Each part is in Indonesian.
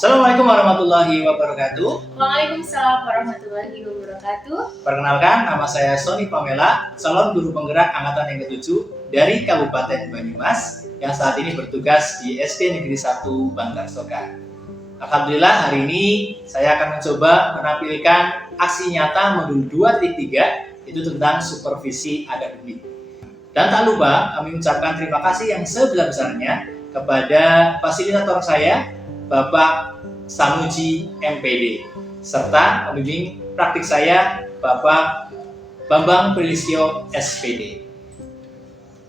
Assalamualaikum warahmatullahi wabarakatuh. Waalaikumsalam warahmatullahi wabarakatuh. Perkenalkan, nama saya Sony Pamela, calon guru penggerak angkatan yang ke-7 dari Kabupaten Banyumas yang saat ini bertugas di SD Negeri 1 Bantar Soka. Alhamdulillah, hari ini saya akan mencoba menampilkan aksi nyata modul 2.3, itu tentang supervisi akademik. Dan tak lupa kami ucapkan terima kasih yang sebesar-besarnya kepada fasilitator saya, Bapak Sanuji MPD, serta pembimbing praktik saya, Bapak Bambang Prilistyo SPD.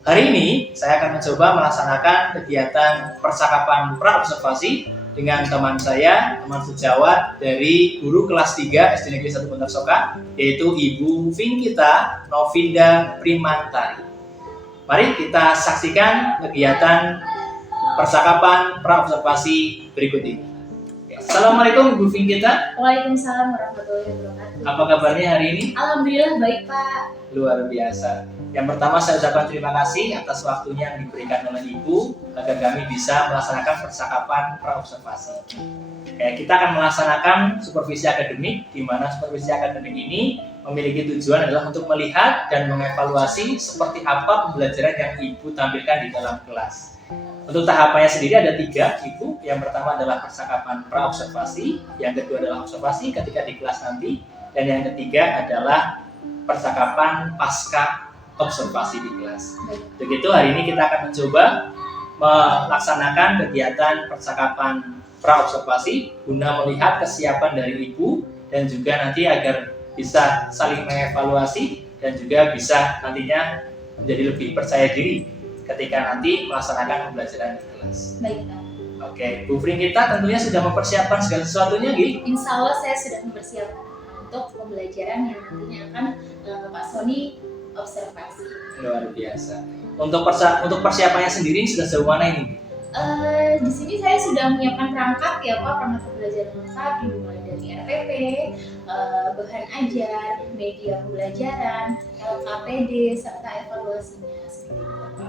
Hari ini saya akan mencoba melaksanakan kegiatan percakapan pra-observasi dengan teman saya, teman sejawat dari guru kelas 3 SD Negeri 1 Bantar Soka, yaitu Ibu Vinkita Novinda Primantari. Mari kita saksikan kegiatan percakapan pra-observasi berikut ini. Assalamualaikum Bu Vinkita. Waalaikumsalam warahmatullahi wabarakatuh. Apa kabarnya hari ini? Alhamdulillah baik Pak. Luar biasa. Yang pertama saya ucapkan terima kasih atas waktunya yang diberikan oleh Ibu agar kami bisa melaksanakan percakapan pra-observasi. Kita akan melaksanakan supervisi akademik, di mana supervisi akademik ini memiliki tujuan adalah untuk melihat dan mengevaluasi seperti apa pembelajaran yang Ibu tampilkan di dalam kelas. Untuk tahapannya sendiri ada 3, Ibu. Yang pertama adalah percakapan pra-observasi, yang kedua adalah observasi ketika di kelas nanti, dan yang ketiga adalah percakapan pasca observasi di kelas. Begitu, hari ini kita akan mencoba melaksanakan kegiatan percakapan pra-observasi guna melihat kesiapan dari Ibu dan juga nanti agar bisa saling mengevaluasi dan juga bisa nantinya menjadi lebih percaya diri ketika nanti melaksanakan pembelajaran di kelas. Baik Pak. Oke, Bu Vinkita tentunya sudah mempersiapkan segala sesuatunya, Gi? Insya Allah saya sudah mempersiapkan untuk pembelajaran yang nantinya akan Pak Sony observasi. Luar biasa. Untuk persiapannya sendiri sudah sejauh mana ini? Di sini saya sudah menyiapkan perangkat ya Pak, perangkat pembelajaran lengkap dimulai dari RPP, bahan ajar, media pembelajaran, LKPD, serta evaluasinya.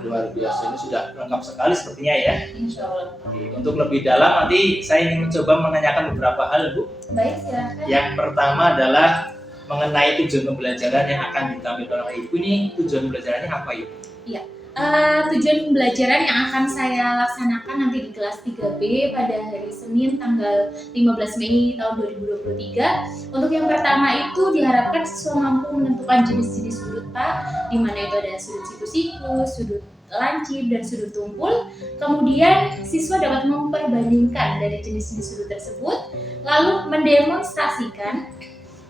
Luar biasa, ini sudah lengkap sekali sepertinya ya. Insya Allah. Untuk lebih dalam nanti saya ingin mencoba menanyakan beberapa hal, Bu. Baik, silakan. Yang pertama adalah mengenai tujuan pembelajaran yang akan ditampilkan oleh Ibu. Ini tujuan pembelajarannya apa, Ibu? Iya. Tujuan pembelajaran yang akan saya laksanakan nanti di kelas 3B pada hari Senin tanggal 15 Mei tahun 2023. Untuk yang pertama itu diharapkan siswa mampu menentukan jenis-jenis sudut Pak, di mana itu ada sudut siku-siku, sudut lancip, dan sudut tumpul. Kemudian siswa dapat memperbandingkan dari jenis-jenis sudut tersebut, lalu mendemonstrasikan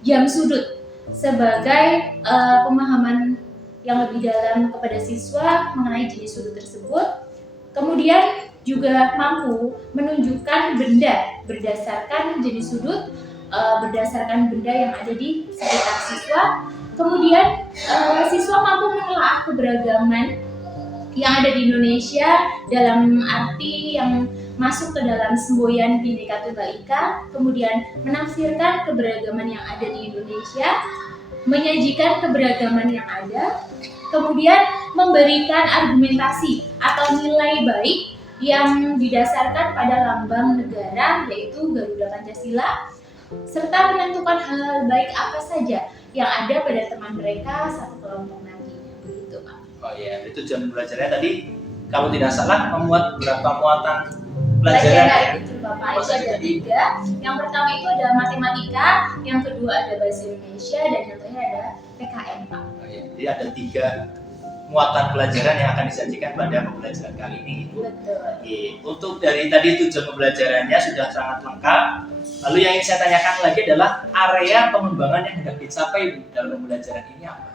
jam sudut sebagai pemahaman yang lebih dalam kepada siswa mengenai jenis sudut tersebut. Kemudian juga mampu menunjukkan benda berdasarkan jenis sudut, berdasarkan benda yang ada di sekitar siswa. Kemudian siswa mampu menelaah keberagaman yang ada di Indonesia dalam arti yang masuk ke dalam semboyan Bhinneka Tunggal Ika, kemudian menafsirkan keberagaman yang ada di Indonesia, menyajikan keberagaman yang ada, kemudian memberikan argumentasi atau nilai baik yang didasarkan pada lambang negara yaitu Garuda Pancasila, serta menentukan hal baik apa saja yang ada pada teman mereka satu kelompok nantinya. Begitu Pak. Oh iya, itu tujuan pembelajarannya tadi kalau tidak salah memuat beberapa muatan pelajaran. Itu Bapak, itu ada 3. Yang pertama itu ada matematika, yang kedua ada bahasa Indonesia, dan yang terakhir ada PKN Pak. Oh iya, jadi ada 3 muatan pelajaran yang akan disajikan pada pembelajaran kali ini. Betul. Oke, untuk dari tadi tujuan pembelajarannya sudah sangat lengkap. Lalu yang ingin saya tanyakan lagi adalah area pengembangan yang hendak dicapai dalam pembelajaran ini apa?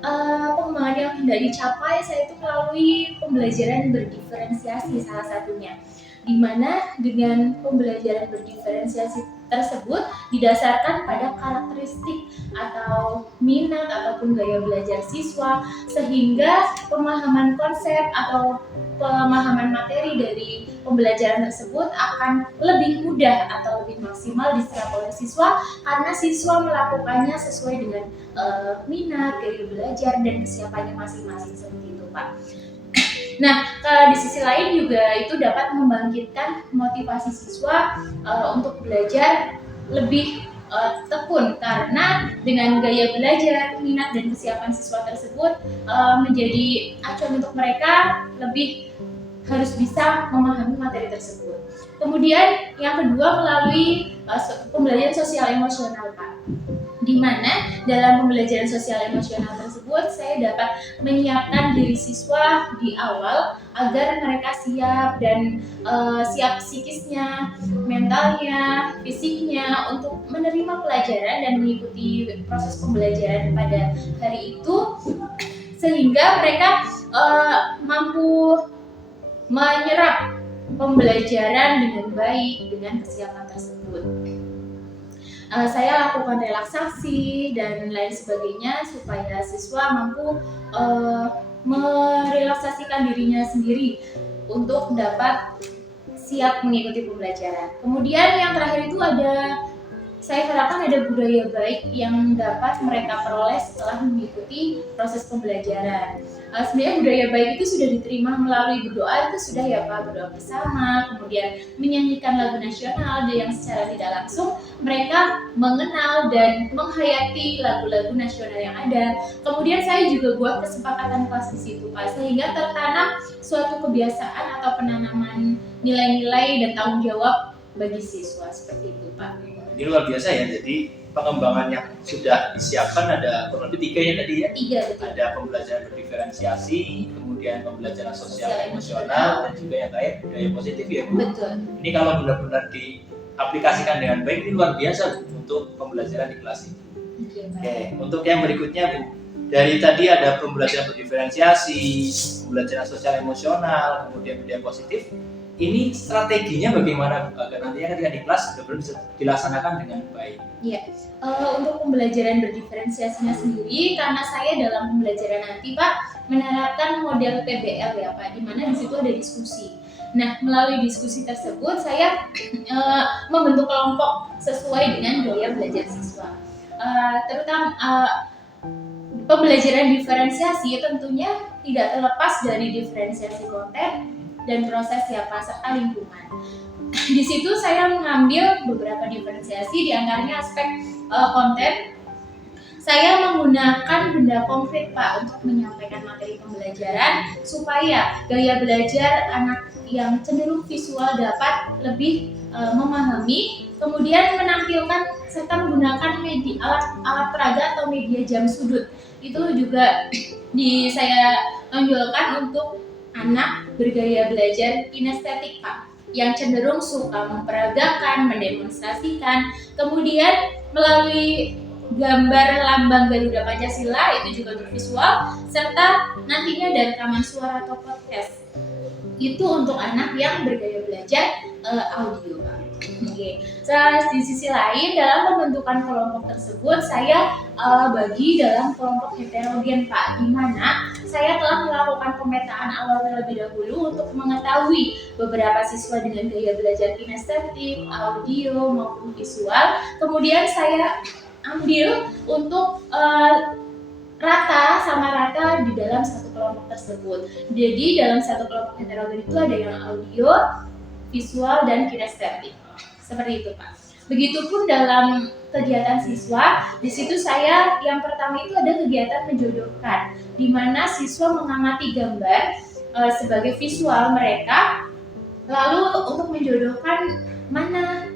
Pengembangan yang hendak dicapai saya itu melalui pembelajaran berdiferensiasi salah satunya, di mana dengan pembelajaran berdiferensiasi tersebut didasarkan pada karakteristik atau minat ataupun gaya belajar siswa, sehingga pemahaman konsep atau pemahaman materi dari pembelajaran tersebut akan lebih mudah atau lebih maksimal diserap oleh siswa karena siswa melakukannya sesuai dengan minat, gaya belajar, dan kesiapannya masing-masing seperti itu Pak. Nah, di sisi lain juga itu dapat membangkitkan motivasi siswa untuk belajar lebih tekun, karena dengan gaya belajar, minat dan kesiapan siswa tersebut menjadi acuan untuk mereka lebih harus bisa memahami materi tersebut. Kemudian yang kedua melalui pembelajaran sosial emosional, Pak. Di mana dalam pembelajaran sosial emosional tersebut saya dapat menyiapkan diri siswa di awal agar mereka siap dan siap psikisnya, mentalnya, fisiknya untuk menerima pelajaran dan mengikuti proses pembelajaran pada hari itu, sehingga mereka mampu menyerap pembelajaran dengan baik dengan kesiapan tersebut. Saya lakukan relaksasi dan lain sebagainya supaya siswa mampu merelaksasikan dirinya sendiri untuk dapat siap mengikuti pembelajaran. Kemudian yang terakhir itu saya harapkan ada budaya baik yang dapat mereka peroleh setelah mengikuti proses pembelajaran. Sebenarnya budaya baik itu sudah diterima melalui berdoa, itu sudah ya Pak, berdoa bersama, kemudian menyanyikan lagu nasional yang secara tidak langsung mereka mengenal dan menghayati lagu-lagu nasional yang ada. Kemudian saya juga buat kesepakatan kelas di situ Pak, sehingga tertanam suatu kebiasaan atau penanaman nilai-nilai dan tanggung jawab bagi siswa, seperti itu Pak. Ini luar biasa ya, jadi pengembangan yang sudah disiapkan ada kurang lebih 3 ya tadi ya. 3, betul. Ada pembelajaran berdiferensiasi, kemudian pembelajaran sosial emosional, dan juga yang terakhir budaya positif ya Bu. Betul. Ini kalau benar-benar diaplikasikan dengan baik, ini luar biasa Bu, untuk pembelajaran di kelas ini. Oke, untuk yang berikutnya Bu, dari tadi ada pembelajaran berdiferensiasi, pembelajaran sosial emosional, kemudian budaya positif. Ini strateginya bagaimana agar nantinya ketika di kelas benar-benar bisa dilaksanakan dengan baik? Iya, untuk pembelajaran berdiferensiasinya sendiri, karena saya dalam pembelajaran nanti Pak menerapkan model PBL ya Pak, di mana di situ ada diskusi. Nah, melalui diskusi tersebut saya membentuk kelompok sesuai dengan gaya belajar siswa. Terutama pembelajaran diferensiasi tentunya tidak terlepas dari diferensiasi konten dan proses siapa serta lingkungan. Di situ saya mengambil beberapa diferensiasi, diantaranya aspek konten. Saya menggunakan benda konkret Pak untuk menyampaikan materi pembelajaran supaya gaya belajar anak yang cenderung visual dapat lebih memahami, kemudian menampilkan serta menggunakan alat peraga atau media jam sudut. Itu juga saya tonjolkan untuk anak bergaya belajar kinestetik Pak, yang cenderung suka memperagakan, mendemonstrasikan, kemudian melalui gambar lambang Garuda Pancasila itu juga untuk visual, serta nantinya ada rekaman suara atau podcast. Itu untuk anak yang bergaya belajar audio Pak. Oke. Di sisi lain dalam pembentukan kelompok tersebut saya bagi dalam kelompok heterogen Pak, di mana saya telah melakukan pemetaan awal terlebih dahulu untuk mengetahui beberapa siswa dengan gaya belajar kinestetik, audio maupun visual. Kemudian saya ambil untuk sama rata di dalam satu kelompok tersebut. Jadi dalam satu kelompok heterogen itu ada yang audio, visual, dan kinestetik. Seperti itu Pak. Begitupun dalam kegiatan siswa, di situ saya yang pertama itu ada kegiatan menjodohkan, di mana siswa mengamati gambar sebagai visual mereka, lalu untuk menjodohkan mana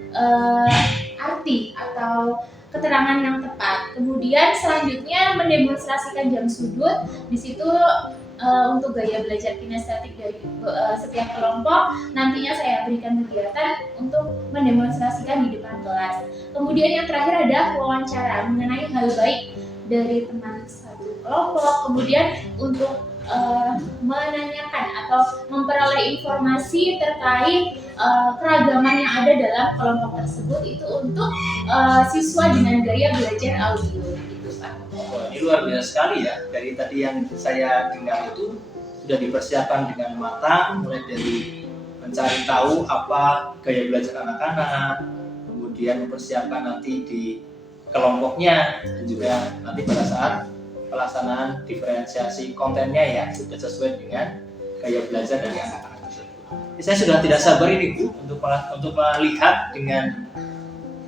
arti atau keterangan yang tepat. Kemudian selanjutnya mendemonstrasikan jam sudut. Di situ untuk gaya belajar kinestetik dari setiap kelompok, nantinya saya berikan kegiatan untuk mendemonstrasikan di depan kelas. Kemudian yang terakhir ada wawancara mengenai hal baik dari teman satu kelompok. Kemudian untuk menanyakan atau memperoleh informasi terkait keragaman yang ada dalam kelompok tersebut, itu untuk siswa dengan gaya belajar audio. Oh, ini luar biasa sekali ya. Dari tadi yang saya dengar itu sudah dipersiapkan dengan matang, mulai dari mencari tahu apa gaya belajar anak-anak, kemudian mempersiapkan nanti di kelompoknya, dan juga nanti pada saat pelaksanaan diferensiasi kontennya ya sudah sesuai dengan gaya belajar dari anak-anak tersebut. Saya sudah tidak sabar ini Bu untuk melihat dengan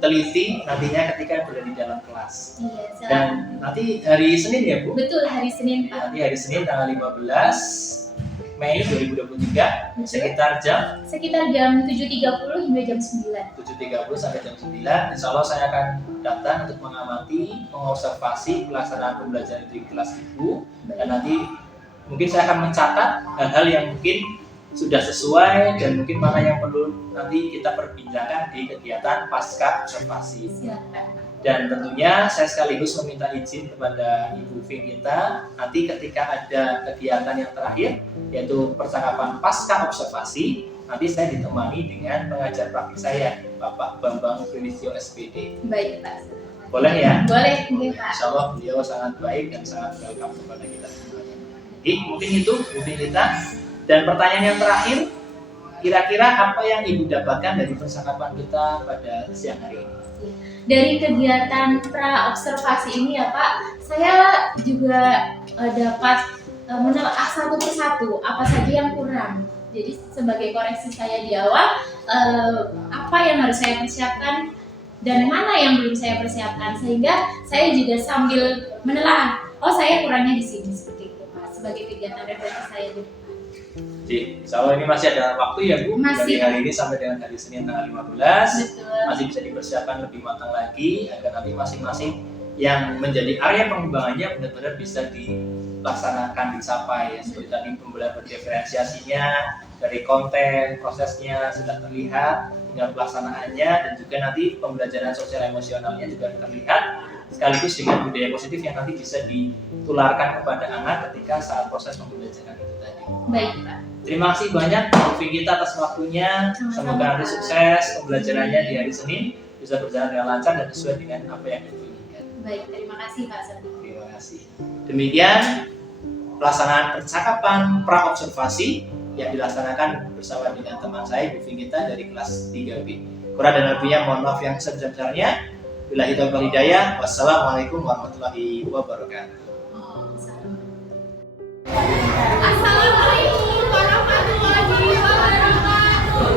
teliti nantinya ketika berada di dalam kelas. Iya, Dan nanti hari Senin ya Bu? Betul, hari Senin Pak. Nanti hari Senin tanggal 15 Mei 2023 sekitar jam 7.30 hingga jam 9. 7.30 sampai jam 9. Insya Allah saya akan datang untuk mengamati, mengobservasi pelaksanaan pembelajaran di kelas Ibu, dan nanti mungkin saya akan mencatat hal-hal yang mungkin sudah sesuai dan mungkin mana yang perlu nanti kita perbincangkan di kegiatan pasca observasi. Silakan. Dan tentunya saya sekaligus meminta izin kepada Ibu Vinita nanti ketika ada kegiatan yang terakhir yaitu percakapan pasca observasi, nanti saya ditemani dengan pengajar praktik saya Bapak Bambang Prilisio SPD. Baik Pak. Boleh ya? Boleh mungkin Pak. Insya Allah beliau sangat baik dan sangat welcome kepada kita semuanya. Jadi mungkin itu Bu Vinita. Dan pertanyaan yang terakhir, kira-kira apa yang Ibu dapatkan dari percakapan kita pada siang hari ini? Dari kegiatan pra-observasi ini ya Pak, saya juga dapat menelaah satu persatu apa saja yang kurang. Jadi sebagai koreksi saya di awal, apa yang harus saya persiapkan dan mana yang belum saya persiapkan, sehingga saya juga sambil menelaah, oh saya kurangnya di sini, seperti itu Pak, sebagai kegiatan refleksi saya di depan. Jadi, insya Allah ini masih ada waktu ya Bu, Masih. dari hari ini sampai dengan hari Senin tanggal 15. Betul. Masih bisa dipersiapkan lebih matang lagi agar nanti masing-masing yang menjadi area pengembangannya benar-benar bisa dilaksanakan, dicapai ya. Seperti tadi pembelajaran berdiferensiasinya, dari konten, prosesnya sudah terlihat, dengan pelaksanaannya, dan juga nanti pembelajaran sosial emosionalnya juga terlihat, sekaligus dengan budaya positif yang nanti bisa ditularkan kepada anak ketika saat proses pembelajaran itu tadi. Baik Pak. Terima kasih banyak Bu Vinita atas waktunya. Semoga nanti sukses pembelajarannya di hari Senin, bisa berjalan dengan lancar dan sesuai dengan apa yang Ibu inginkan. Baik, terima kasih Pak Sandi. Terima kasih. Demikian pelaksanaan percakapan pra-observasi yang dilaksanakan bersama dengan teman saya Bu Vinita dari kelas 3B. Kurang dan lebihnya mohon maaf yang sebesar-besarnya. Billahi taufiq wal hidayah. Wassalamualaikum warahmatullahi wabarakatuh. Assalamualaikum warahmatullahi wabarakatuh.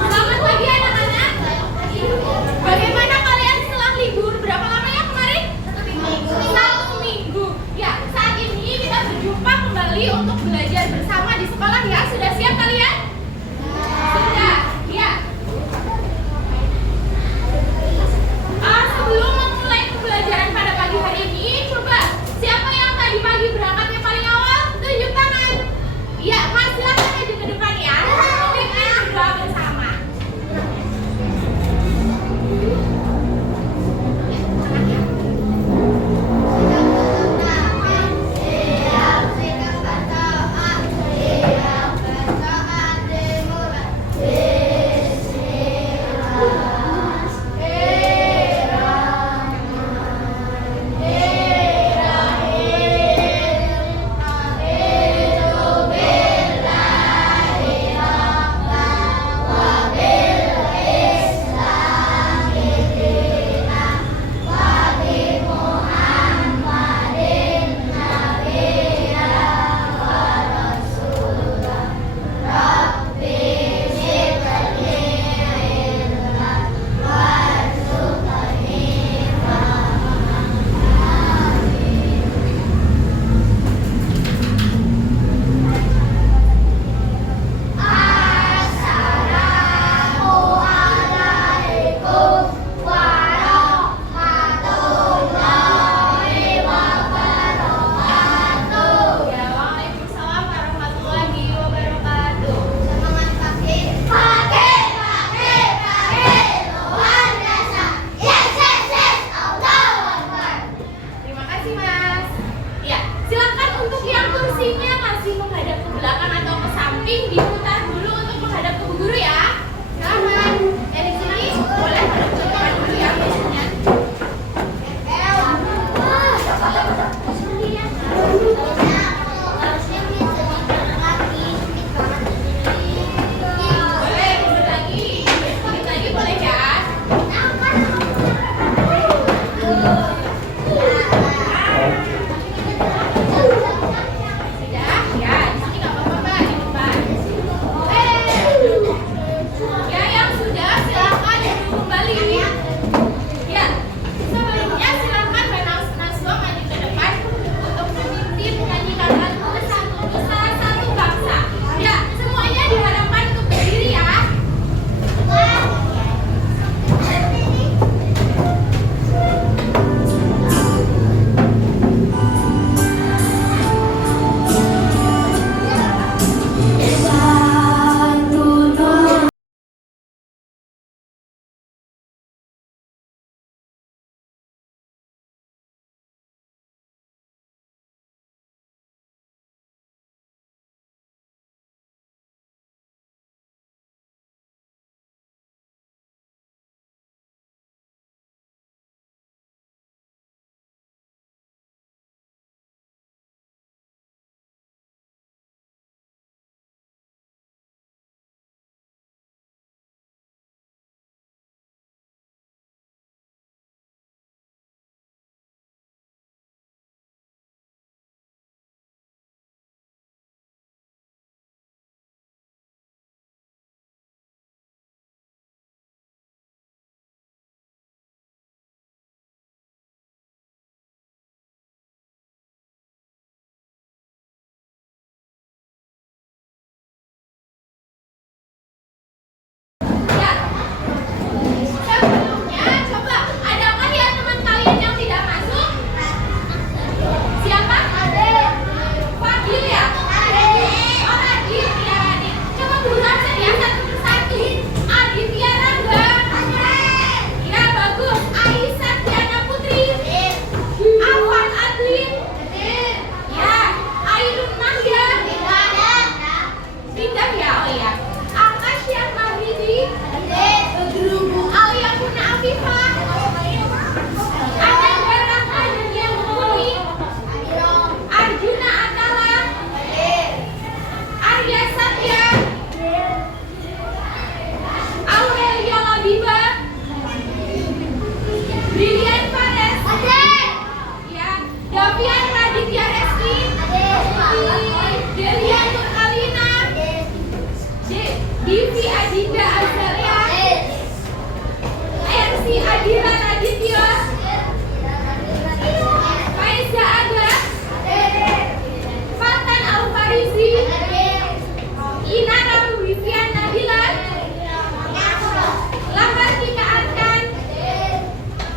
Selamat pagi anak-anak. Bagaimana kalian setelah libur? Berapa lama ya kemarin? 1 minggu. Ya, saat ini kita berjumpa kembali untuk belajar bersama di sekolah ya. Sudah siap kalian? Sudah. Ya. Sebelum memulai pembelajaran pada pagi hari ini, coba siapa yang tadi pagi berangkatnya paling awal? Tunjuk tangan. Iya, Mas, silakan maju ke depan ya. Oke, kita berdoa bersama. Divi Adinda Azalia, Ersi Adira Raditya, Faiza Aga, Fatan Alfarizi, Inara Wifian Nabila, Lamartika Arkan,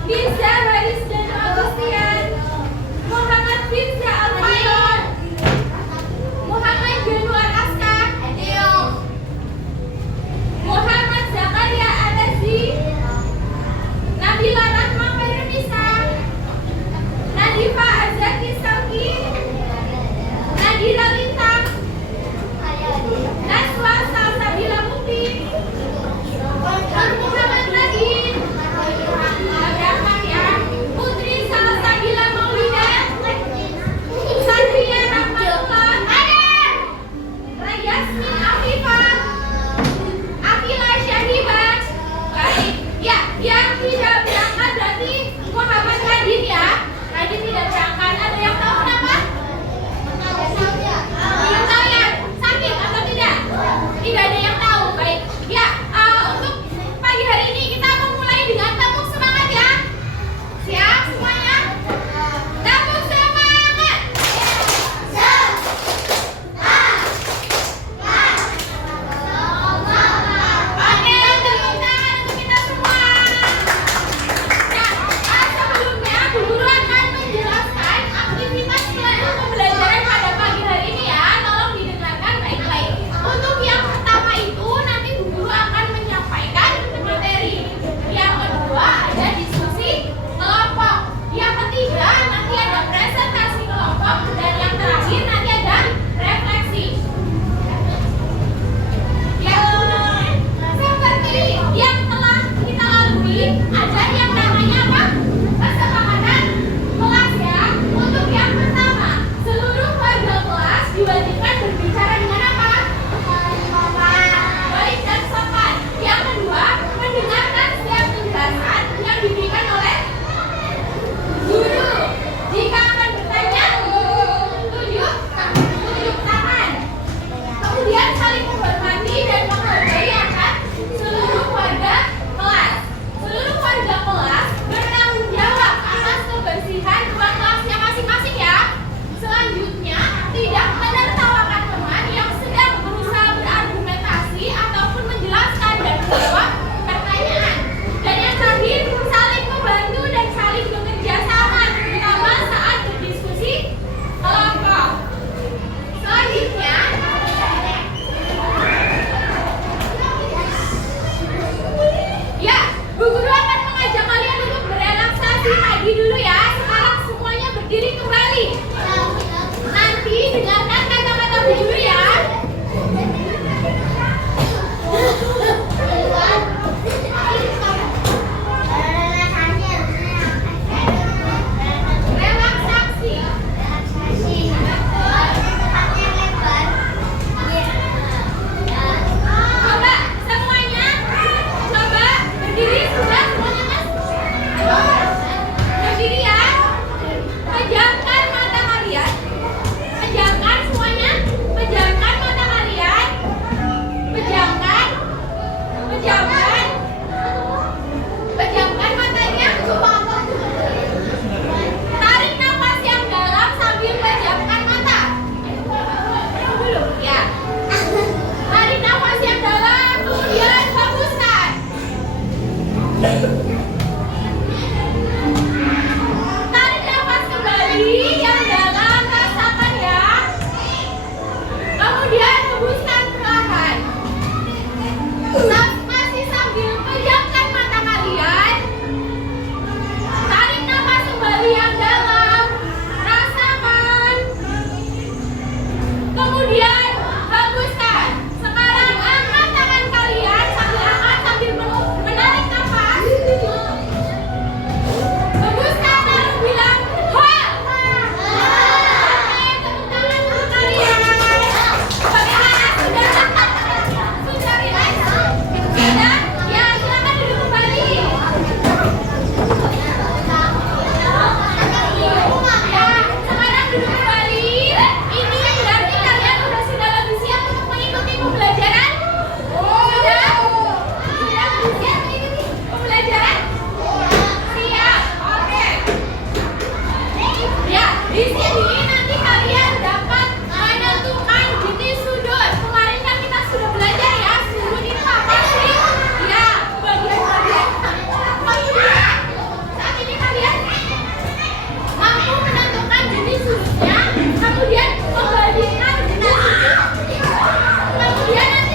Mirza Haris dan Agustian, Muhammad Firza Almayon, Muhammad Januar Aska, Muhammad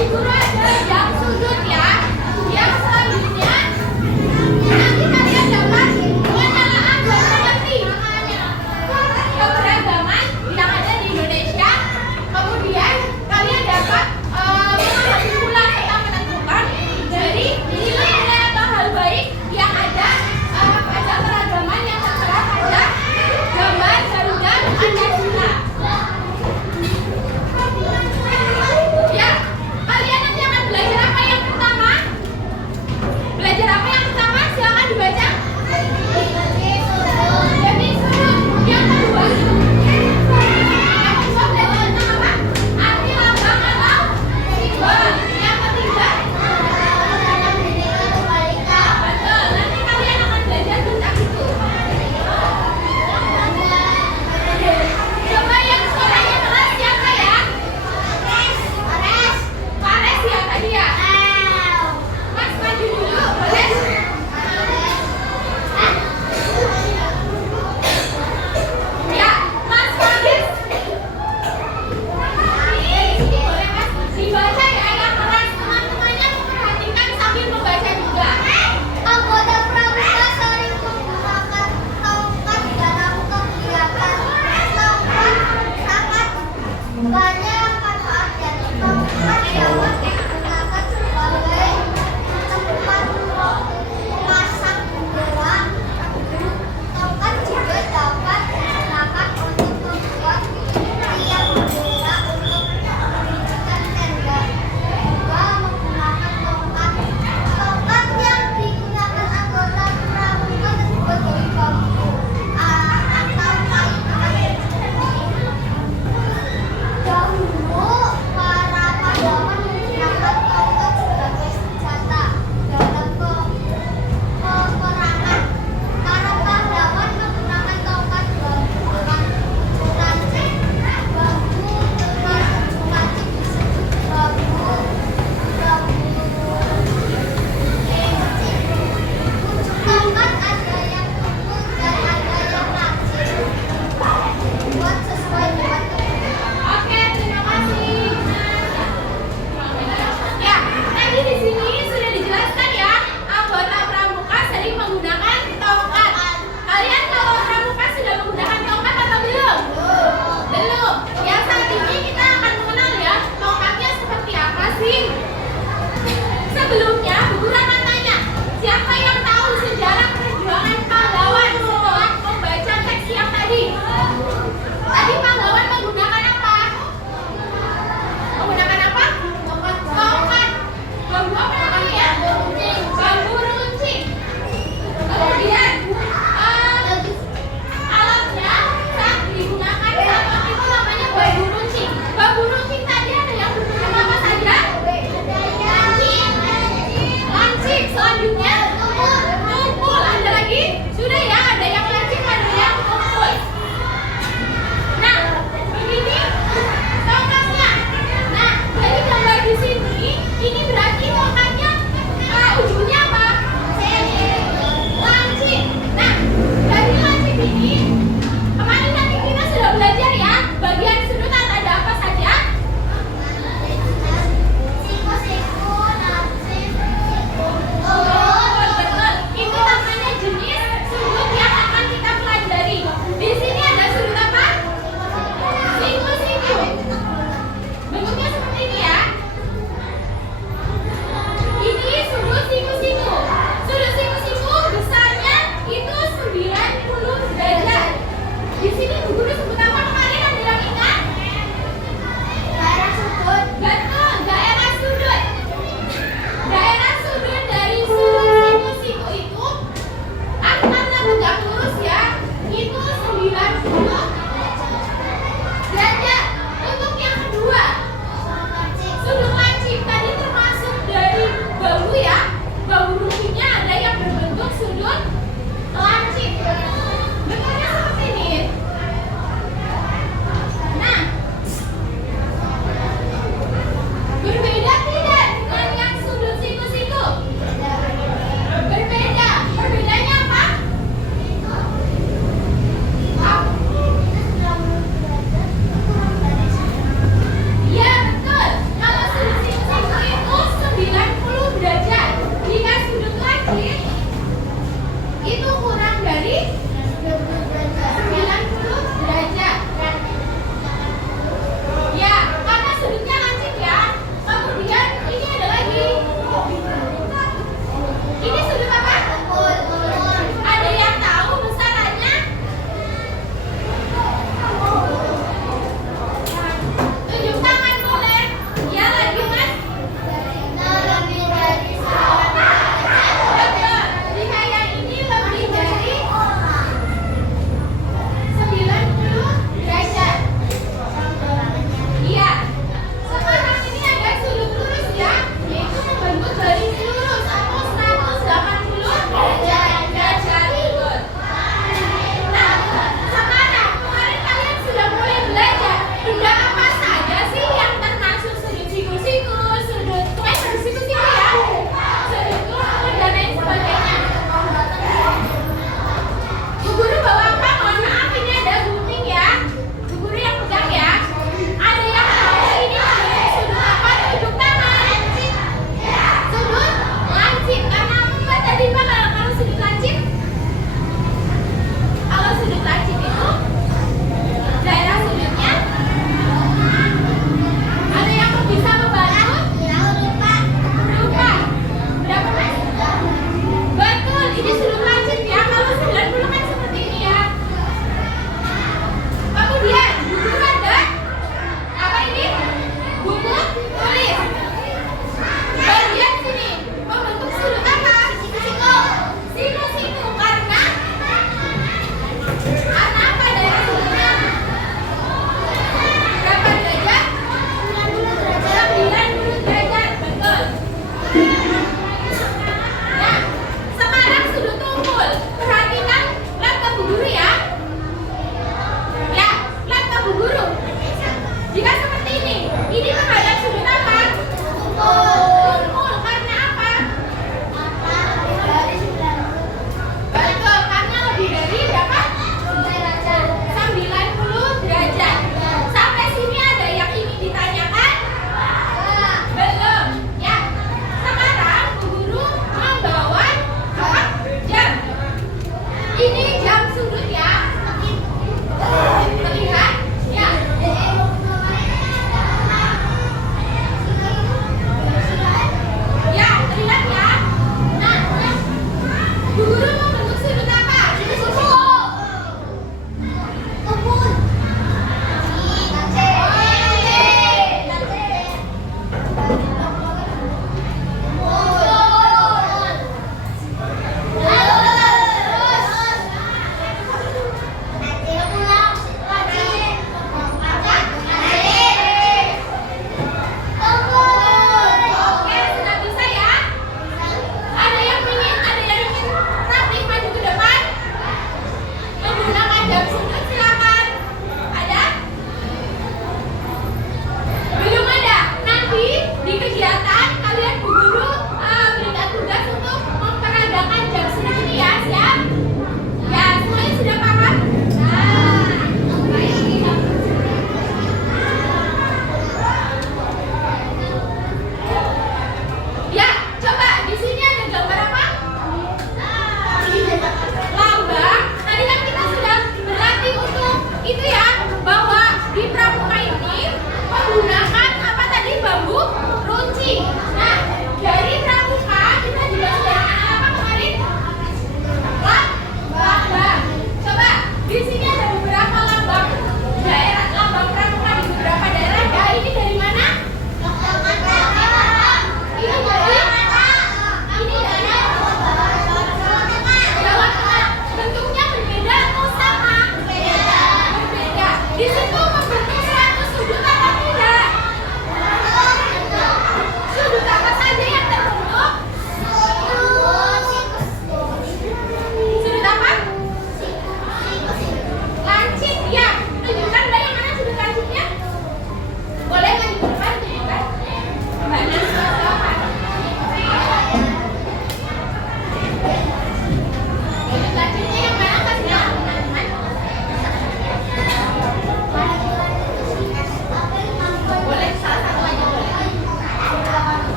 Jadi guru ada yang sudut ya. Yang selanjutnya nanti kalian dapat pengenalan dan mengerti keberagaman yang ada di Indonesia. Kemudian kalian dapat memahami pula serta menentukan dari nilai-nilai atau hal baik yang ada pada keragaman yang tertera pada gambar Garuda Pancasila. Ya, kalian nanti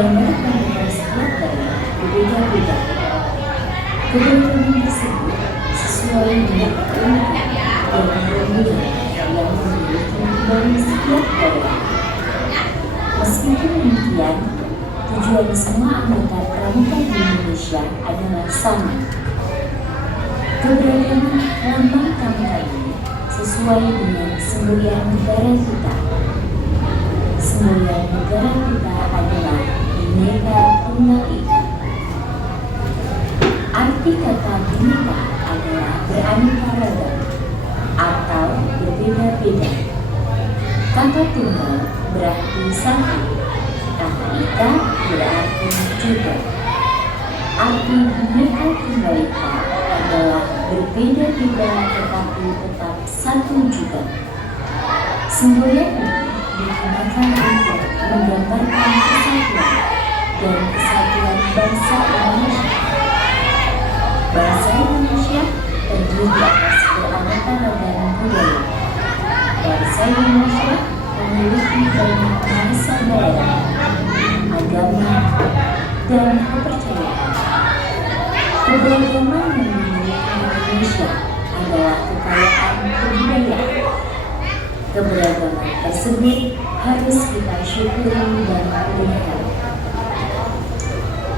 menggambarkan bahwa setiap daerah berbeda-beda. Keberagaman tersebut sesuai dengan keunikan dan keunikan yang dimiliki dari setiap daerah. Meskipun demikian, tujuan semua anggota pramuka di Indonesia adalah sama. Keberagaman lambang pramuka ini sesuai dengan semboyan negara kita. Semboyan negara kita adalah Bhinneka Tunggal Ika. Arti kata Bhinneka adalah beraneka ragam atau berbeda-beda. Kata tunggal berarti satu, kata ika berarti juga. Arti Bhinneka Tunggal Ika adalah berbeda-beda tetapi tetap satu juga. Semboyan ini digunakan untuk menggambarkan kesatuan dan kesatuan bangsa Indonesia. Bangsa Indonesia terdiri atas beraneka ragam budaya. Bangsa Indonesia memiliki banyak bahasa daerah, agama, dan kepercayaan. Keberagaman yang dimiliki Indonesia adalah kekayaan kebudayaan. Keberagaman tersebut harus kita syukuri dan pelihara.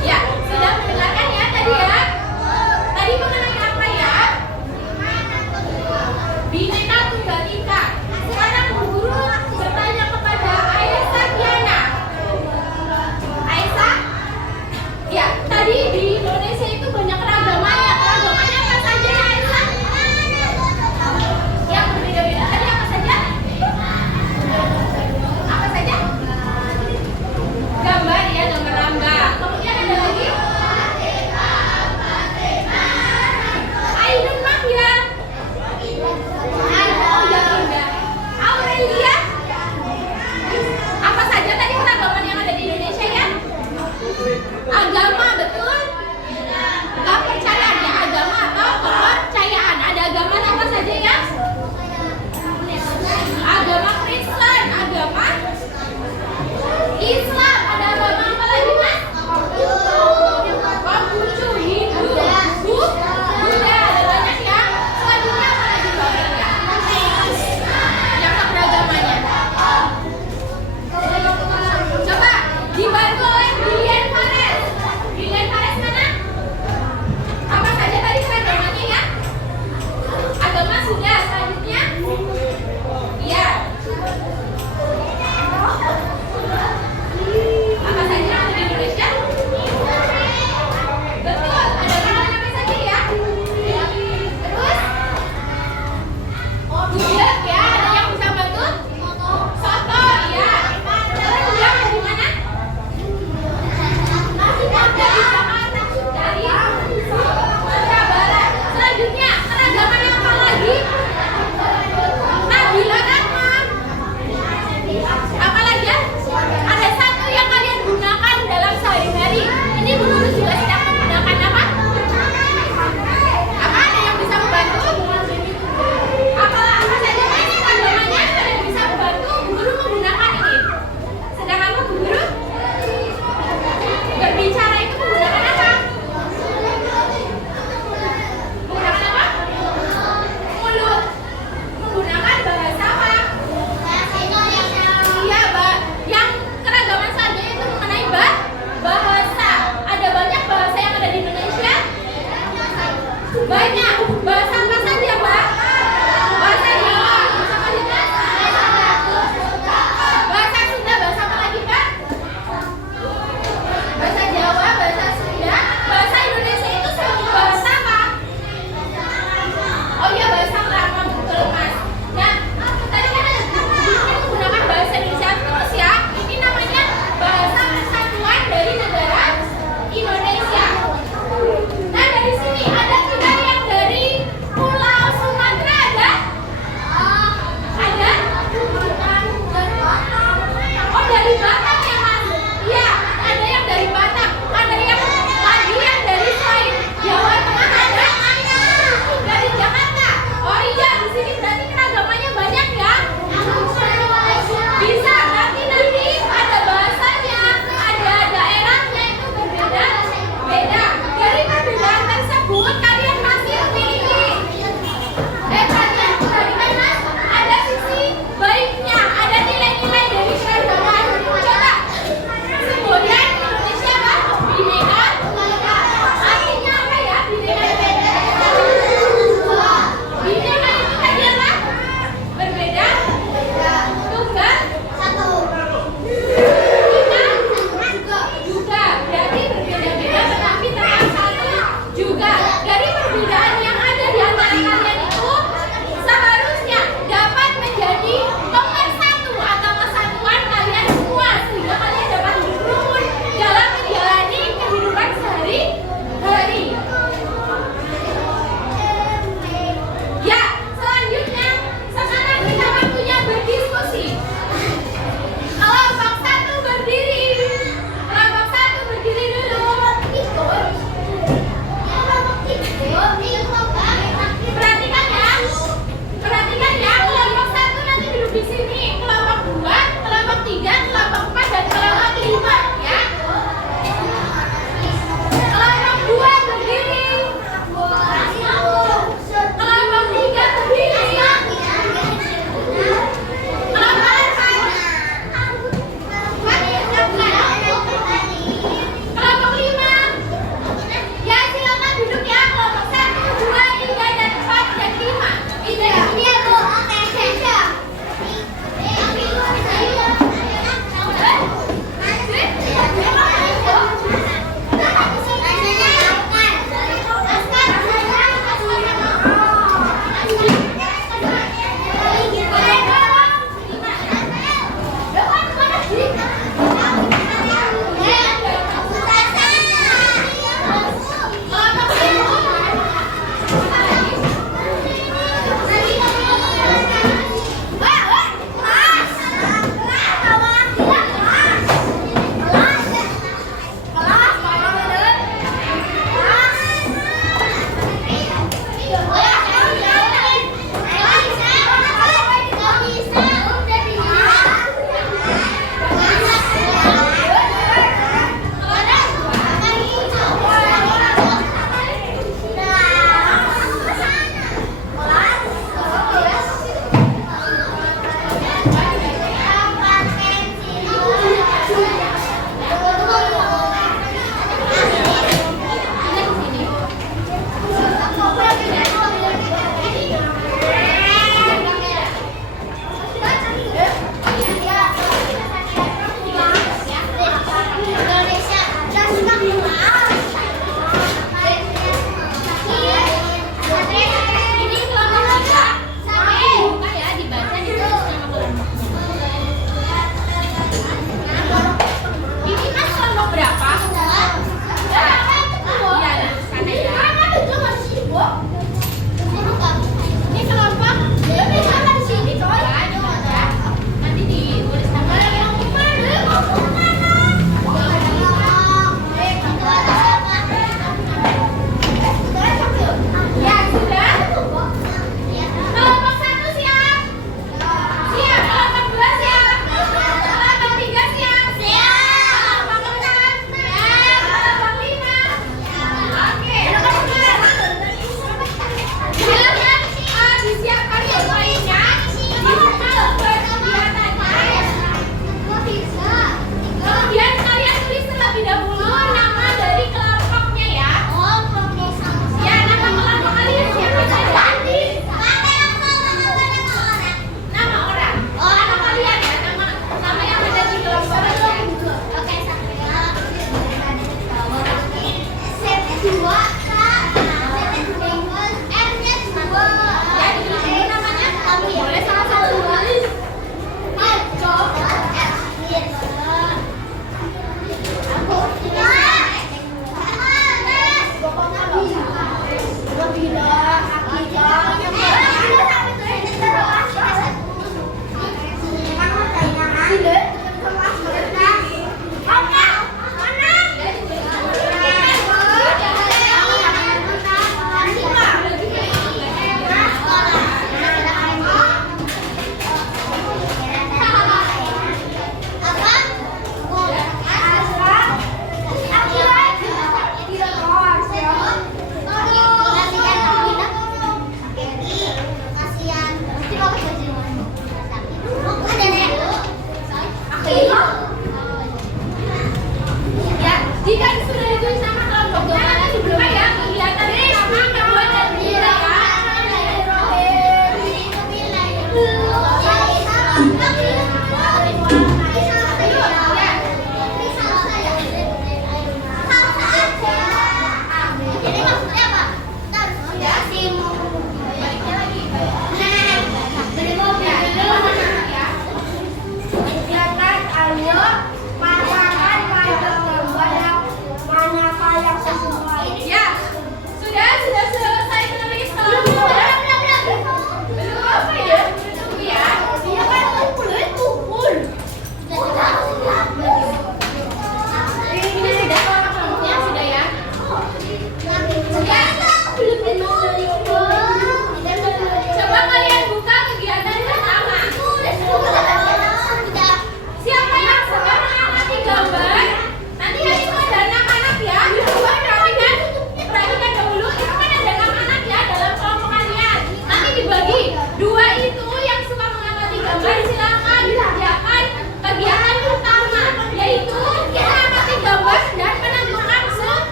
Ya, sudah mendengarkan ya tadi ya. Tadi mengenai apa ya? Bhinneka Tunggal Ika. Sekarang Bu Guru bertanya kepada Aisyah Diana. Aisyah? Ya, tadi di Indonesia itu banyak keragamannya. Keragamannya apa saja ya Aisyah? Yang berbeda-beda tadi apa saja? Apa saja?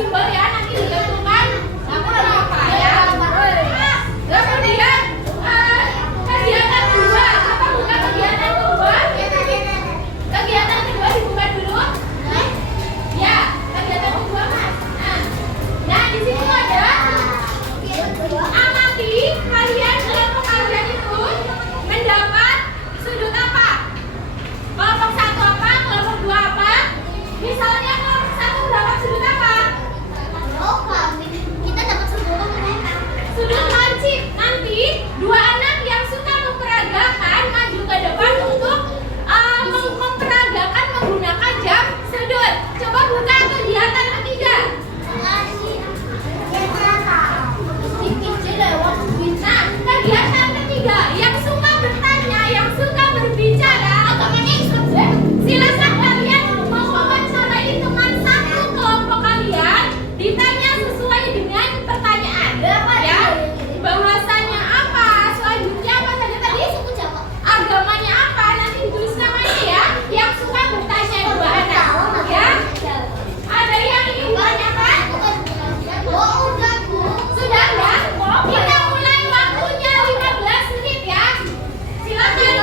simbol ya, nanti ditentukan apa ya. Nah, kemudian kegiatan kedua, apa buka kegiatan kedua? Kegiatan kedua dibuka dulu. Ya, kegiatan kedua Mas. Nah, di sini ada amati kalian, kelompok kalian itu mendapat sudut apa? Kelompok satu apa? Kelompok dua apa? Misalnya kelompok satu mendapat sudut apa? Kita dapat Sudut lancip. Nanti dua anak yang suka memperagakan maju ke depan untuk memperagakan menggunakan jam sudut. Coba buka kegiatan ketiga. Nah, kegiatan ketiga yang suka bertanya, yang suka berbicara, silakan kalian mewawancarai teman satu kelompok kalian, ditanya sesuai dengan pertanyaan. Ya, bahasanya apa, selanjutnya apa saja tadi? Agamanya apa? Nanti ditulis namanya ya. Yang suka bertanya dua anak. Ya, ada yang ingin ditanyakan? Sudah ya? Kita mulai waktunya 15 menit ya. Silakan.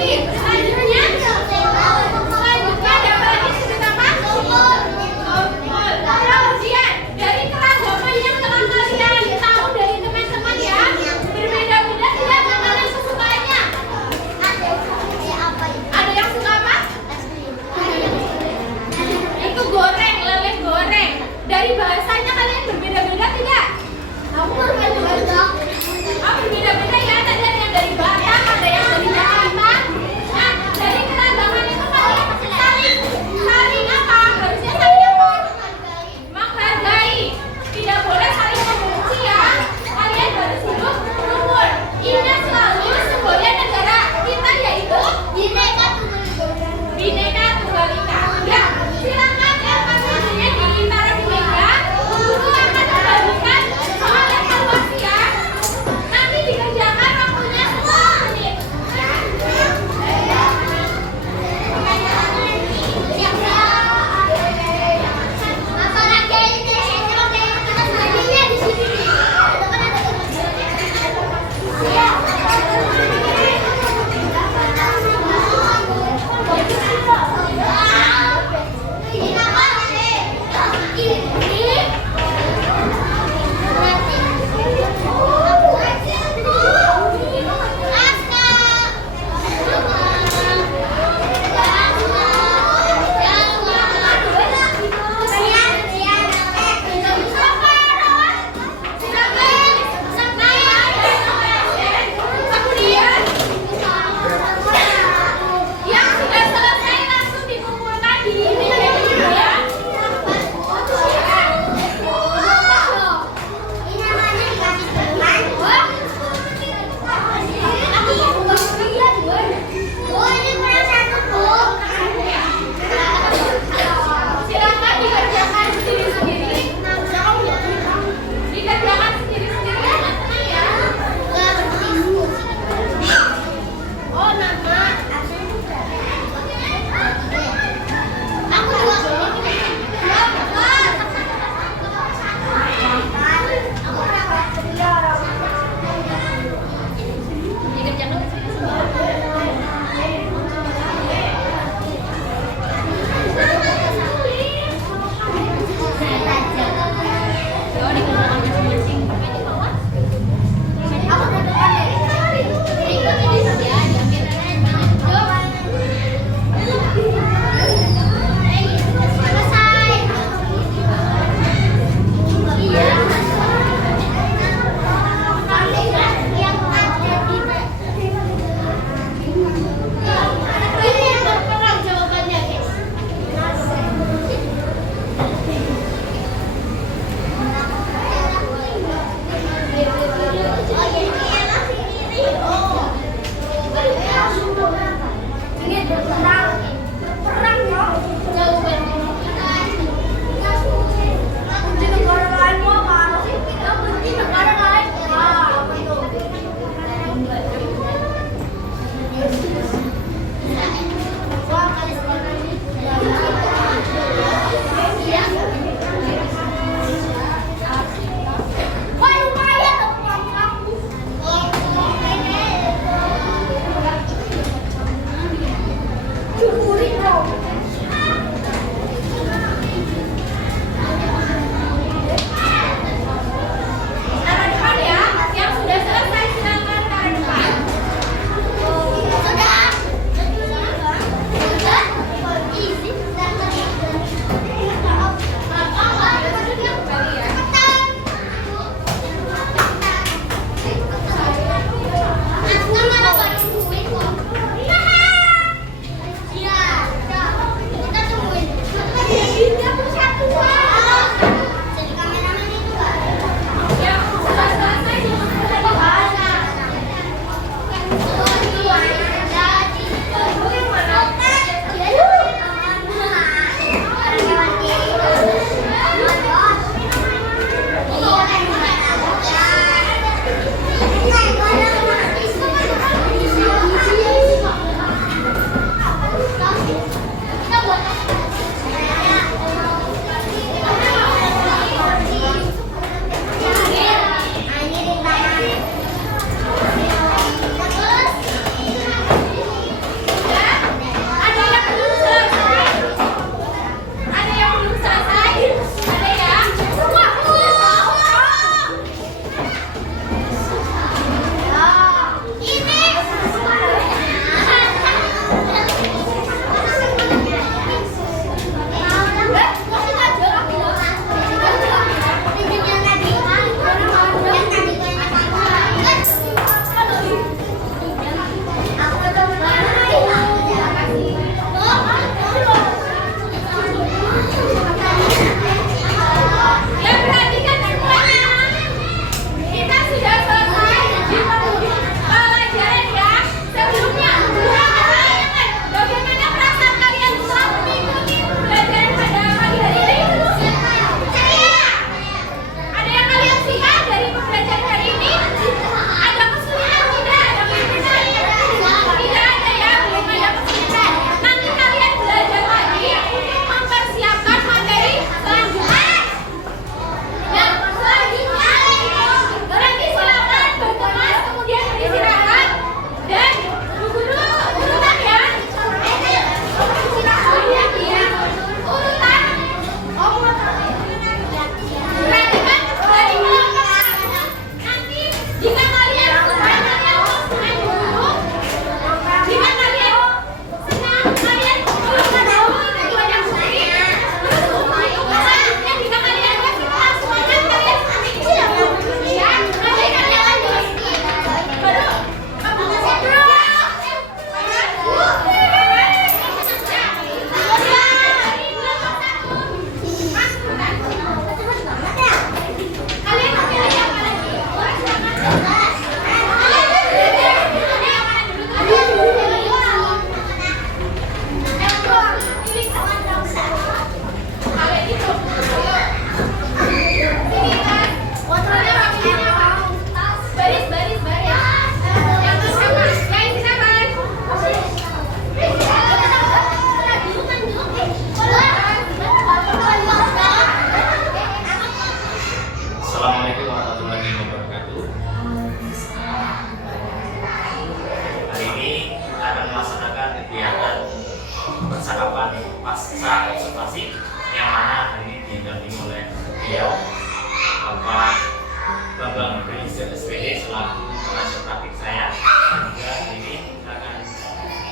Sip. Selanjutnya ada apa lagi cerita Mas? Kumpul. Kemudian dari keragaman yang telah kalian tahu dari teman-teman ya, berbeda-beda tidak mengenai kesukaannya. Ada yang suka apa? Itu goreng, lele goreng. Dari bahasanya kalian berbeda-beda tidak? Aku berbeda-beda. Oh, berbeda-beda ya. Tadi ada yang dari Batam, ada yang dari Jakarta,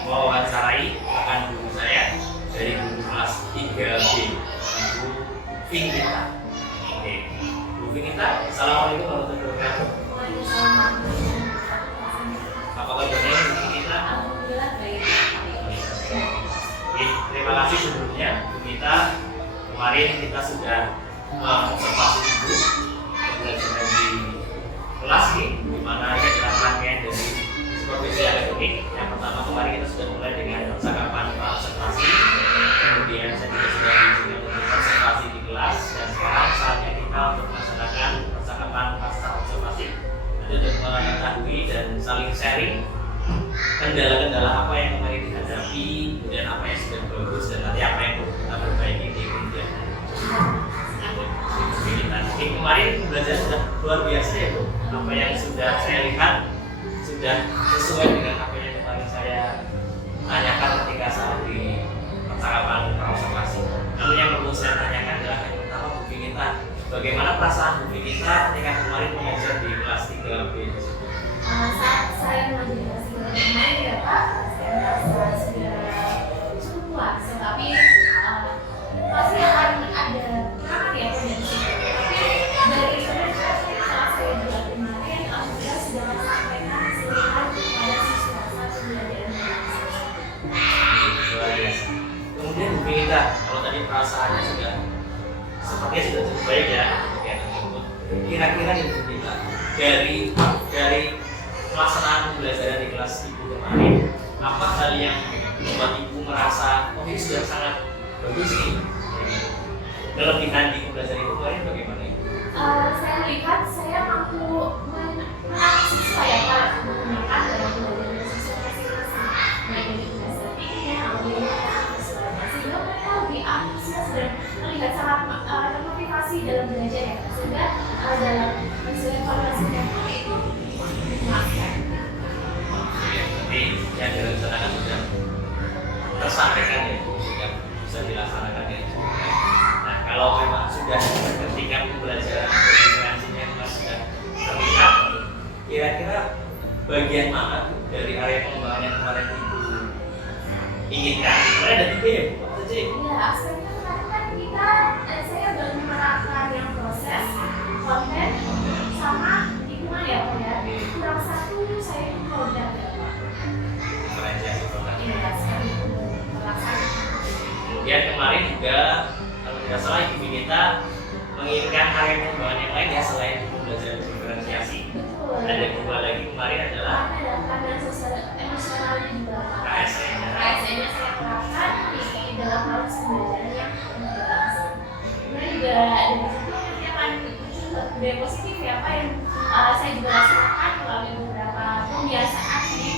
mewawancarai rekan guru saya dari guru kelas 3B, Ibu Vinita. Oke, Bu Vinita, assalamualaikum warahmatullahi wabarakatuh. Apa kabarnya Bu Vinita? Alhamdulillah baik. Oke, terima kasih sebelumnya Bu Vinita. Kemarin kita sudah observasi dulu pembelajaran di kelas nih, di mana ini adalah rangkaian dari supervisi akademik. Yang pertama kemarin kita sudah mulai dengan percakapan observasi, kemudian saya juga sudah diizinkan untuk observasi di kelas, dan sekarang saatnya kita untuk melaksanakan percakapan pasca observasi untuk mengetahui dan saling sharing kendala-kendala apa yang kemarin dihadapi, kemudian apa yang sudah bagus dan nanti apa yang perlu kita perbaiki di kemudian hari. Kemarin belajar sudah luar biasa ya Bu. Apa yang sudah saya lihat sudah sesuai dengan apa yang kemarin saya tanyakan ketika saat di percakapan observasi. Lalu yang perlu saya tanyakan adalah yang pertama Bu Vinita, bagaimana perasaan Bu Vinita ketika kemarin mengajar di kelas 3B? Saat saya mengajar di kelas 3B kemarin ya Pak, saya merasa sudah cukup puas, tetapi pasti akan ada kenapa ya potensi. Tapi dari setelah saya juga kemarin, alhamdulillah sudah menyampaikan keseluruhan kepada siswa saat pembelajaran Luar biasa. Kemudian Bu Vinita, kalau tadi perasaannya sudah sepertinya sudah cukup baik ya, kira-kira nih Bu Vinita, dari pelaksanaan pembelajaran di kelas Ibu kemarin, apa hal yang membuat Ibu merasa oh ini sudah sangat bagus nih? Kelebihan di pembelajaran Ibu kemarin bagaimana Ibu? saya lihat saya mampu menarik siswa ya Pak, menggunakan dalam pembelajaran siswa masing-masing, baik dari bahasa tingginya atau suaranya, sehingga mereka lebih antusias dan terlihat sangat termotivasi dalam belajar ya, sehingga dalam hasil evaluasi dan itu memuaskan. Jadi yang direncanakan sudah tersampaikan ya, sudah bisa dilaksanakan ya. Nah kalau memang sudah ketika pembelajaran diferensinya memang sudah terlihat, kira-kira bagian mana dari area pengembangan yang kemarin Ibu inginkan? Kemarin ada 3 ya Bu? Apa saja? Ya, aspeknya kemarin kan kita, saya baru menerapkan yang proses, konten, sama lingkungan ya Pak ya. Kurang satu saya itu produk ya Pak. Diferensiasi produk. Iya, saya itu melaksanakan. Kemudian kemarin juga kalau tidak salah Ibu Vinita menginginkan area pengembangan yang lain ya selain pembelajaran diferensiasi. Betul. Ada 2 lagi kemarin adalah Ada pandangan sosial emosionalnya juga Pak. KSN-nya. KSN-nya saya terapkan di dalam hal pembelajaran yang berlangsung. Kemudian juga dari situ nanti akan muncul budaya positif ya Pak, yang saya juga laksanakan melalui beberapa pembiasaan di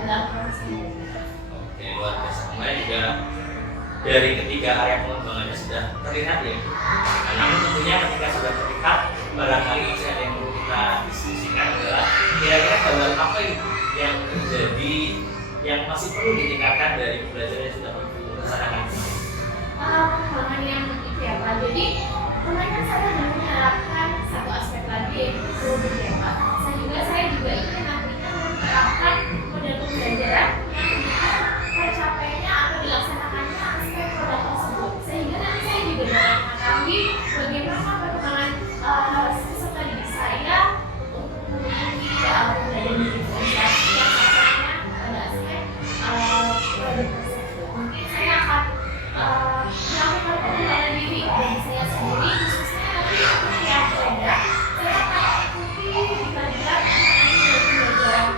dalam proses belajar. Oke, luar biasa. Kemarin juga dari ketiga area pengembangannya sudah terlihat ya. Nah, namun tentunya ketika sudah terlihat, barangkali masih ada yang perlu kita diskusikan adalah kira-kira hal apa yang menjadi yang masih perlu ditingkatkan dari pembelajaran yang sudah Ibu laksanakan. Pengembangan yang itu ya Pak. Jadi kemarin kan saya baru menerapkan satu aspek lagi yaitu produk ya Pak. Saya juga ingin nantinya menerapkan model pembelajaran yang tercapainya atau dilaksanakannya aspek produk tersebut, sehingga nanti saya juga dapat mengetahui bagaimana perkembangan peserta didik saya untuk memiliki pembelajaran diferensiasi yang sifatnya pada aspek produk tersebut. Mungkin saya akan melakukan pengembangan diri dan saya sendiri, khususnya nanti untuk yang produk, saya akan ikuti di pelajaran mengenai pembelajaran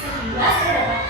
sehingga saya dapat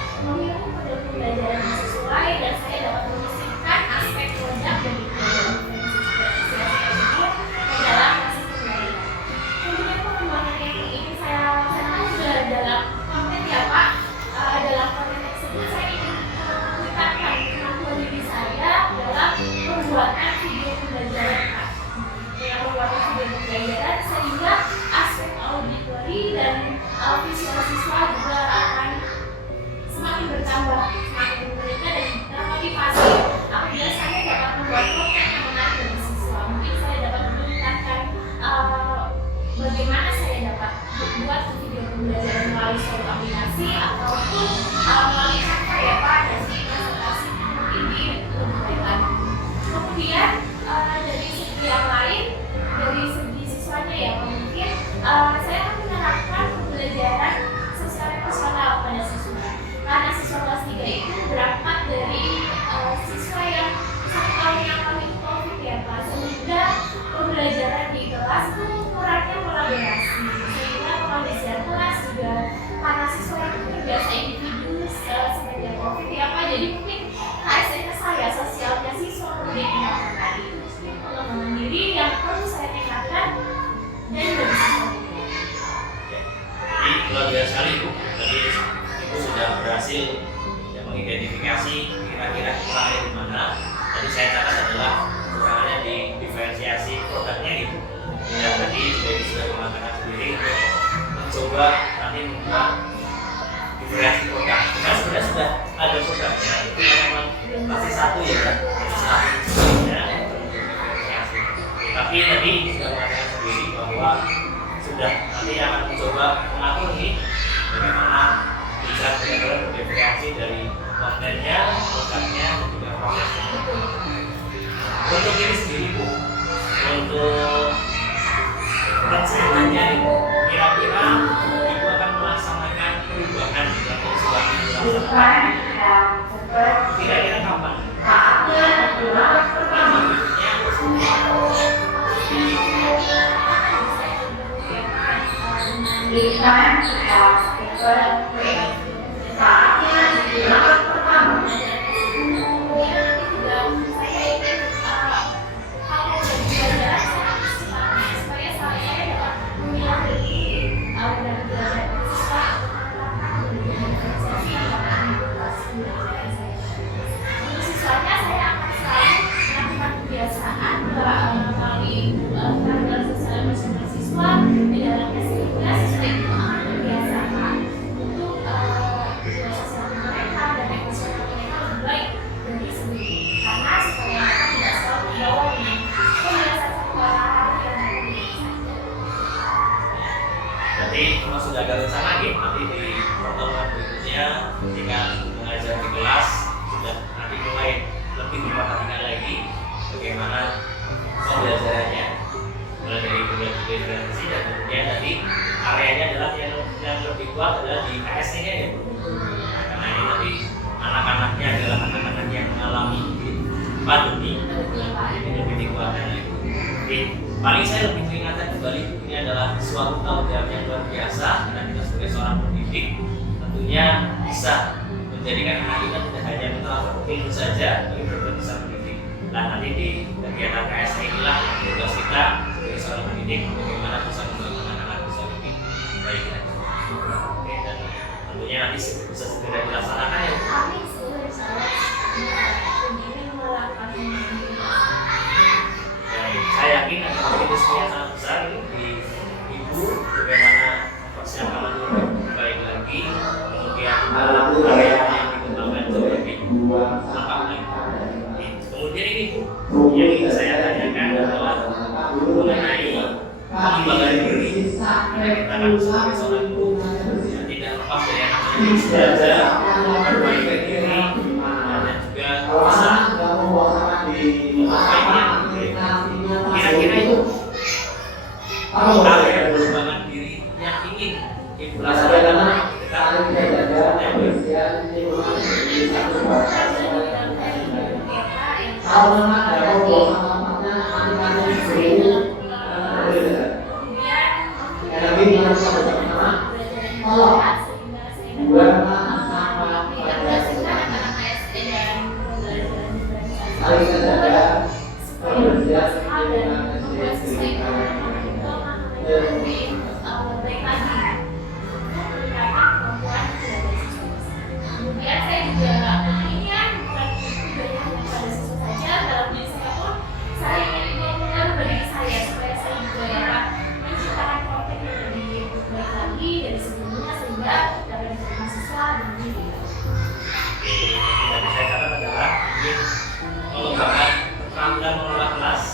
verifikasi kira-kira kekurangannya di mana. Tadi saya catat adalah kekurangannya di diferensiasi produknya gitu. Dan tadi sudah mengatakan sendiri untuk mencoba nanti membuat diferensiasi produk. Karena sebenarnya sudah ada produknya, itu memang pasti satu ya kan, jadi satu sebenarnya diferensiasi. Tapi tadi sudah mengatakan sendiri bahwa sudah nanti akan mencoba mengatur nih bagaimana bisa benar-benar berdifferensiasi dari kontennya, produknya, dan juga prosesnya. Untuk ini sendiri Bu, untuk rencananya Ibu, kira-kira Ibu akan melaksanakan perubahan atau sebuah dilaksanakan kira-kira kapan? Siswanya saya akan selalu melakukan kebiasaan melalui keterampilan sosial emosional siswa di dalamnya, sehingga siswa itu akan membiasakan untuk sosial mereka dan emosional mereka lebih baik dari sendiri, karena supaya mereka tidak selalu terbawa dengan kebiasaan pola yang Nanti kalau sudah ada rencana nanti di pertemuan berikutnya ketika mengajar di kelas sudah nanti mulai lebih diperhatikan lagi bagaimana pembelajarannya, mulai dari diferensiasi dan kemudian nanti areanya adalah yang lebih kuat adalah di KST-nya ya Bu. Karena ini nanti anak-anaknya adalah anak-anak yang mengalami pandemi, jadi lebih dikuatkan lagi. Jadi paling saya lebih mengingatkan kembali ini adalah suatu tanggung jawab yang luar biasa karena kita sebagai seorang pendidik tentunya bisa menjadikan anak kita tidak hanya menerapkan ilmu saja, tapi benar-benar bisa mendidik. Nah nanti di kegiatan KST inilah tugas kita sebagai seorang pendidik bagaimana bisa membangun anak-anak bisa lebih baik lagi. Oke, dan tentunya nanti bisa segera dilaksanakan ya. kami seluruh saya sendiri melakukan Dan saya yakin akan menjadi sebuah sangat besar di Ibu bagaimana persiapan lebih baik lagi, kemudian area yang dikembangkan jauh lebih lengkap lagi. Kemudian ini Bu, yang ingin saya tanyakan adalah mengenai pengembangan diri. Kita kan sebagai seorang guru tidak lepas dari anak-anak yang belajar, memperbaiki diri, dan juga bisa kira-kira itu area pengembangan diri yang ingin Ibu laksanakan kemudian saya juga ingin bukan hanya pada siswa saja, dalam diri saya pun saya ingin memulai bagi saya supaya saya juga dapat menciptakan konten yang lebih baik lagi dari sebelumnya sehingga dapat diterima siswa dan diri. Yang saya catat adalah ingin mengembangkan keterampilan mengelola kelas,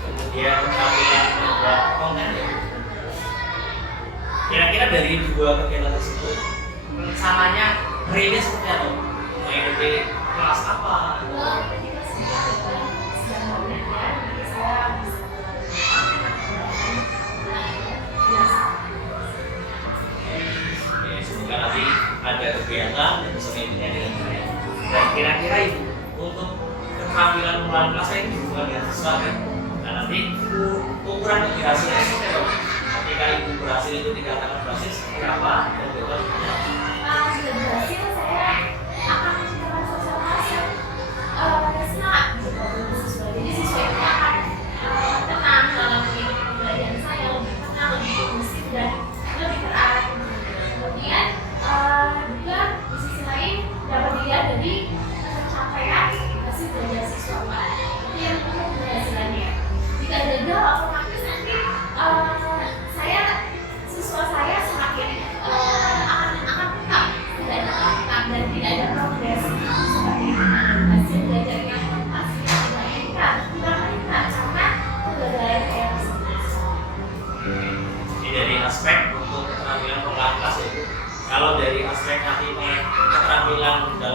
kemudian keterampilan membuat konten. Kira-kira dari dua kegiatan tersebut, rencananya realnya seperti apa? Mengikuti kelas apa? Ketika sedang belajar, saya bisa Ya, semoga nanti ada kegiatan dan bisa mengikutinya dengan baik. Dan kira-kira Ibu untuk keterampilan mengelola kelas ini bukan dengan sesuatu. Nah nanti ukuran bagi hasilnya seperti apa? Ketika Ibu berhasil itu dikatakan berhasil seperti apa? Dan juga seperti apa? sudah berhasil, saya akan menciptakan sosial kelas yang semangat gitu untuk siswa. Jadi siswa itu akan tenang dalam mengikuti pembelajaran saya, lebih tenang, lebih kondusif dan lebih terarah. Kemudian juga di sisi lain dapat dilihat dari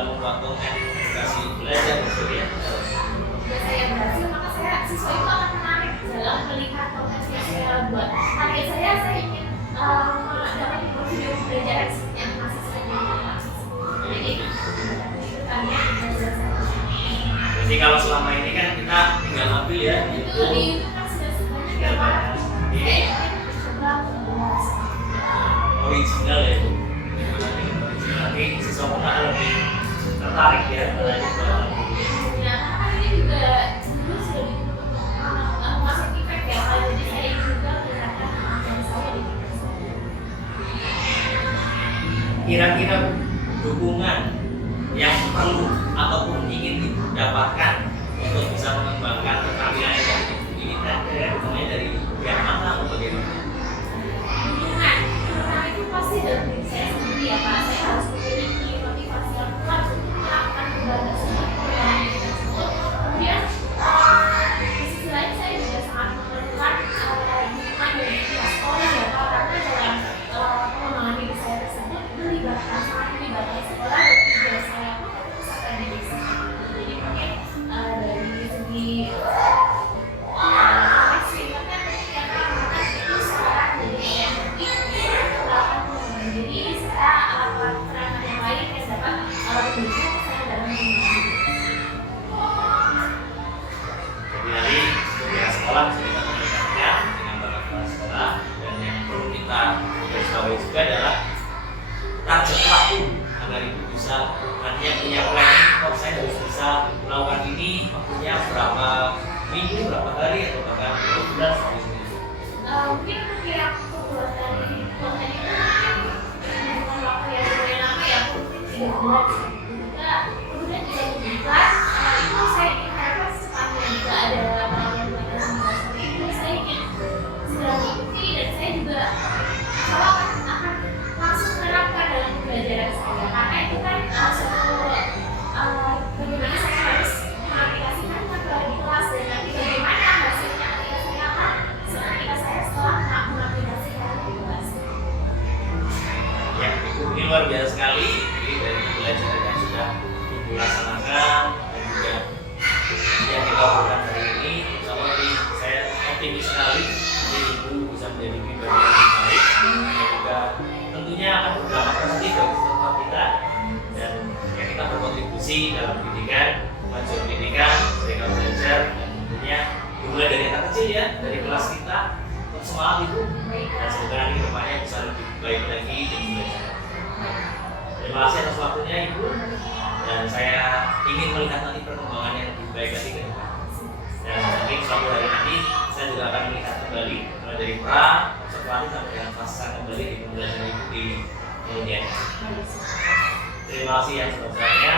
membuatkan edukasi belajar gitu ya. Jika saya berhasil, maka siswa itu akan menarik dalam melihat potensi yang saya buat. Target saya ingin dapat video pembelajaran yang masih saja. Jadi Jadi kalau selama ini kan kita tinggal ambil ya itu itu di YouTube kan sudah sebanyak ya Pak. Saya ingin mencoba original ya itu. Nanti siswa pun akan lebih tertarik ya belajar ya, karena ini juga dulu sudah ditutup masuk efek ya Pak. Jadi saya ingin juga melihatkan dari saya di Kira-kira dukungan yang perlu ataupun ingin didapatkan untuk bisa mengembangkan keterampilan yang diinginkan dukungannya dari pihak mana atau bagaimana? dukungan. Pertama itu pasti dari diri saya sendiri ya Pak. Saya harus memiliki motivasi yang kuat untuk melakukan perubahan tersebut. Kemudian di sisi lain saya juga sangat memerlukan dukungan dari pihak sekolah ya Pak, karena dalam pengembangan diri saya tersebut sangat melibatkan sekolah dan juga saya pun fokus akademis. Jadi mungkin dari segi koneksi bahkan yang menggunakan itu sekarang jadi yang penting melakukan pengembangan diri serta peran yang lain yang dapat mendukung saya dalam mengembangkan diri. Jadi dari pihak sekolah bisa kita melihatnya dengan bakat sekolah dan yang perlu kita garisbawahi juga adalah target waktu agar itu bisa nantinya punya planning. Oh saya harus bisa melakukan ini waktunya berapa minggu, berapa hari atau bahkan berapa bulan seperti itu. Mungkin untuk yang pembuatan konten itu mungkin dengan waktu yang lumayan lama ya, mungkin 3 bulan juga. Kemudian juga dibuat itu saya ingin harapkan secepatnya juga ada pelajaran seperti itu saya ingin segera mengikuti dan saya juga kalau akan langsung menerapkan dalam pembelajaran saya karena itu kan suatu bagaimana saya harus mengaplikasikan di kelas dan nanti bagaimana hasilnya ketika saya akan ketika saya setelah mengaplikasikan di kelas. Ya, ini luar biasa sekali. Jadi dari pembelajaran yang sudah Ibu laksanakan dan juga yang kita lakukan hari ini, insya Allah ini saya optimis sekali jadi Ibu bisa menjadi pribadi yang lebih baik dan juga tentunya akan berdampak positif bagi siswa kita dan ya kita berkontribusi dalam pendidikan, kemajuan pendidikan, mereka belajar dan tentunya dimulai dari yang kecil ya, dari kelas kita. Semangat Ibu dan semoga nanti kedepannya bisa lebih baik lagi dan belajar. Terima kasih atas waktunya Ibu dan saya ingin melihat nanti perkembangan yang lebih baik lagi ke depan. Dan nanti suatu hari nanti saya juga akan melihat kembali mulai dari pra, observasi sampai dengan pasca kembali di pembelajaran Ibu di kemudian. Terima kasih yang sebesarnya.